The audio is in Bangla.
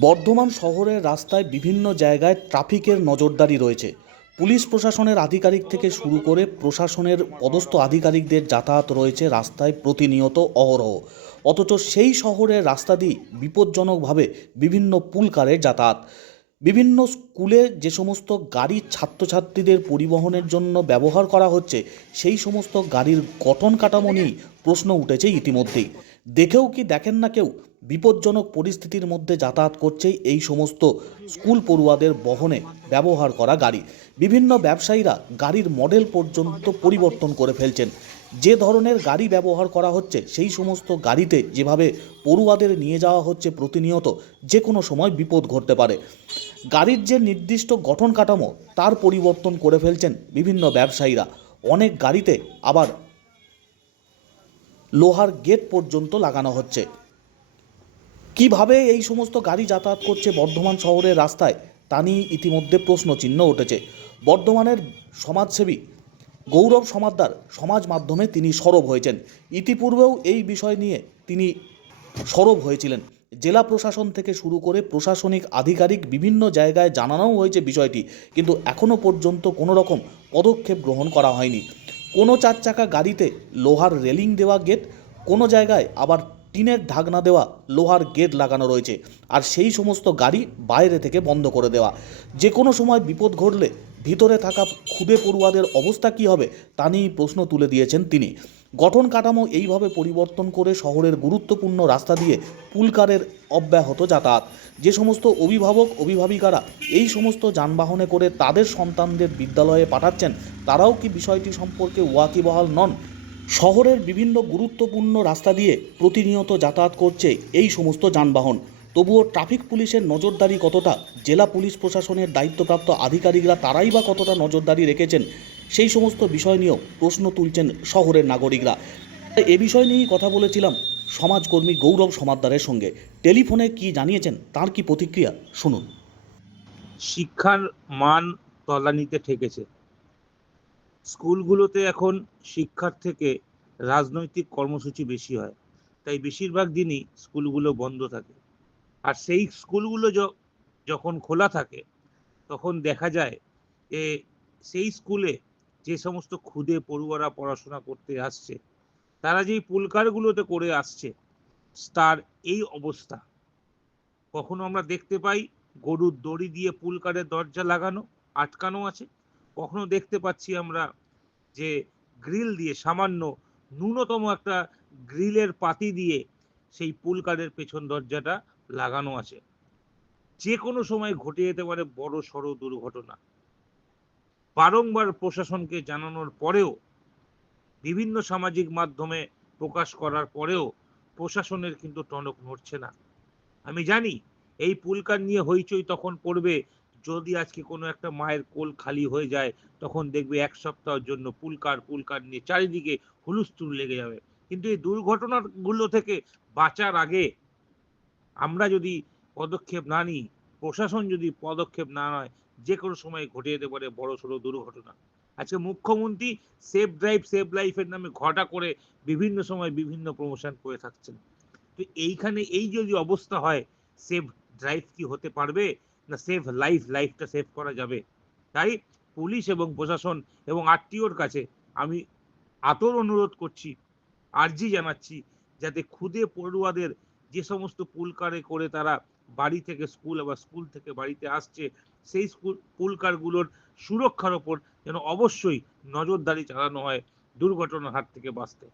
বর্ধমান শহরের রাস্তায় বিভিন্ন জায়গায় ট্রাফিকের নজরদারি রয়েছে। পুলিশ প্রশাসনের আধিকারিক থেকে শুরু করে প্রশাসনের পদস্থ আধিকারিকদের যাতায়াত রয়েছে রাস্তায় প্রতিনিয়ত অহরহ। অথচ সেই শহরের রাস্তা দিয়ে বিপজ্জনকভাবে বিভিন্ন পুলকারের যাতায়াত। বিভিন্ন স্কুলে যে সমস্ত গাড়ি ছাত্রছাত্রীদের পরিবহনের জন্য ব্যবহার করা হচ্ছে, সেই সমস্ত গাড়ির গঠন কাঠামো নিয়েই প্রশ্ন উঠেছে ইতিমধ্যেই। দেখেও কি দেখেন না কেউ? বিপজ্জনক পরিস্থিতির মধ্যে যাতায়াত করছে এই সমস্ত স্কুল পড়ুয়াদের বহনে ব্যবহার করা গাড়ি। বিভিন্ন ব্যবসায়ীরা গাড়ির মডেল পর্যন্ত পরিবর্তন করে ফেলছেন। যে ধরনের গাড়ি ব্যবহার করা হচ্ছে, সেই সমস্ত গাড়িতে যেভাবে পড়ুয়াদের নিয়ে যাওয়া হচ্ছে প্রতিনিয়ত, যে কোনো সময় বিপদ ঘটতে পারে। গাড়ির যে নির্দিষ্ট গঠন কাঠামো, তার পরিবর্তন করে ফেলছেন বিভিন্ন ব্যবসায়ীরা। অনেক গাড়িতে আবার লোহার গেট পর্যন্ত লাগানো হচ্ছে। কীভাবে এই সমস্ত গাড়ি যাতায়াত করছে বর্ধমান শহরের রাস্তায়? তা নিয়ে ইতিমধ্যে প্রশ্নচিহ্ন উঠেছে। বর্ধমানের সমাজসেবী গৌরব সমাদ্দার সমাজ মাধ্যমে তিনি সরব হয়েছেন। ইতিপূর্বেও এই বিষয় নিয়ে তিনি সরব হয়েছিলেন। জেলা প্রশাসন থেকে শুরু করে প্রশাসনিক, আধিকারিক বিভিন্ন জায়গায় জানানোও হয়েছে বিষয়টি, কিন্তু এখনও পর্যন্ত কোনো রকম পদক্ষেপ গ্রহণ করা হয়নি। কোনো চার চাকা গাড়িতে লোহার রেলিং দেওয়া গেট, কোনো জায়গায় আবার টিনের ঢাকনা দেওয়া, লোহার গেট লাগানো রয়েছে আর সেই সমস্ত গাড়ি বাইরে থেকে বন্ধ করে দেওয়া। যে কোনো সময় বিপদ ঘটলে ভিতরে থাকা ক্ষুদে পড়ুয়াদের অবস্থা কী হবে তা নিয়েই প্রশ্ন তুলে দিয়েছেন তিনি। গঠন কাঠামো এইভাবে পরিবর্তন করে শহরের গুরুত্বপূর্ণ রাস্তা দিয়ে পুলকারের অব্যাহত যাতায়াত। যে সমস্ত অভিভাবক, অভিভাবিকারা এই সমস্ত যানবাহনে করে তাদের সন্তানদের বিদ্যালয়ে পাঠাচ্ছেন, তারাও কি বিষয়টি সম্পর্কে ওয়াকিবহাল নন? শহরের বিভিন্ন গুরুত্বপূর্ণ রাস্তা দিয়ে প্রতিনিয়ত যাতায়াত করছে এই সমস্ত যানবাহন। তবুও ট্রাফিক পুলিশের নজরদারি কতটা, জেলা পুলিশ প্রশাসনের দায়িত্বপ্রাপ্ত আধিকারিকরা তারাই বা কতটা নজরদারি রেখেছেন, সেই সমস্ত বিষয় নিয়েও প্রশ্ন তুলছেন শহরের নাগরিকরা। এ বিষয় নিয়েই কথা বলেছিলাম সমাজকর্মী গৌরব সমাদ্দারের সঙ্গে। টেলিফোনে কি জানিয়েছেন তার কি প্রতিক্রিয়া, শুনুন। শিক্ষার মান তলানিতে ঠেকেছে। স্কুলগুলোতে এখন শিক্ষার থেকে রাজনৈতিক কর্মসূচি বেশি হয়। তাই বেশিরভাগ দিনই স্কুলগুলো বন্ধ থাকে। আর সেই স্কুলগুলো যখন খোলা থাকে, তখন দেখা যায় যে সেই স্কুলে যে সমস্ত ক্ষুদে পড়ুয়ারা পড়াশোনা করতে আসছে, তারা যেই পুলকারগুলোতে করে আসছে, তার এই অবস্থা। কখনো আমরা দেখতে পাই গরুর দড়ি দিয়ে পুলকারের দরজা লাগানো, আটকানো আছে। কখনো দেখতে পাচ্ছি আমরা যে গ্রিল দিয়ে সামান্য ন্যূনতম একটা গ্রিলের পাতি দিয়ে সেই পুলকারের পেছন দরজাটা লাগানো আছে। যে কোনো সময় ঘটে যেতে পারে বড় সড়ো দুর্ঘটনা। বারংবার প্রশাসনকে জানানোর পরেও, বিভিন্ন সামাজিক মাধ্যমে প্রকাশ করার পরেও প্রশাসনের কিন্তু টনক নড়ছে না। আমি জানি, এই পুলকার নিয়ে হইচই তখন পড়বে যদি আজকে কোনো একটা মায়ের কোল খালি হয়ে যায়, তখন দেখবে এক সপ্তাহের জন্য পুলকার পুলকার নিয়ে চারিদিকে হুলুস্থুল লেগে যাবে। কিন্তু এই দুর্ঘটনাগুলো থেকে বাঁচার আগে আমরা যদি পদক্ষেপ না নিই, প্রশাসন যদি পদক্ষেপ না নেয়, যে কোনো সময় ঘটে যেতে পারে বড় সড়ো দুর্ঘটনা। আজকে মুখ্যমন্ত্রী সেফ ড্রাইভ, সেফ লাইফের নামে ঘটা করে বিভিন্ন সময় বিভিন্ন প্রমোশন করে থাকছেন। তো এইখানে এই যদি অবস্থা হয়, সেফ ড্রাইভ কি হতে পারবে? না সেভ লাইফ লাইফটা সেভ করা যাবে। তাই পুলিশ এবং প্রশাসন এবং আরটিওর কাছে আমি আতর অনুরোধ করছি, আর্জি জানাচ্ছি, যাতে খুদে পড়ুয়াদের যে সমস্ত পুলকারে করে তারা বাড়ি থেকে স্কুল আবার স্কুল থেকে বাড়িতে আসছে, সেই স্কুল, পুলকারগুলোর সুরক্ষার ওপর যেন অবশ্যই নজরদারি চালানো হয়, দুর্ঘটনার হাত থেকে বাঁচতে।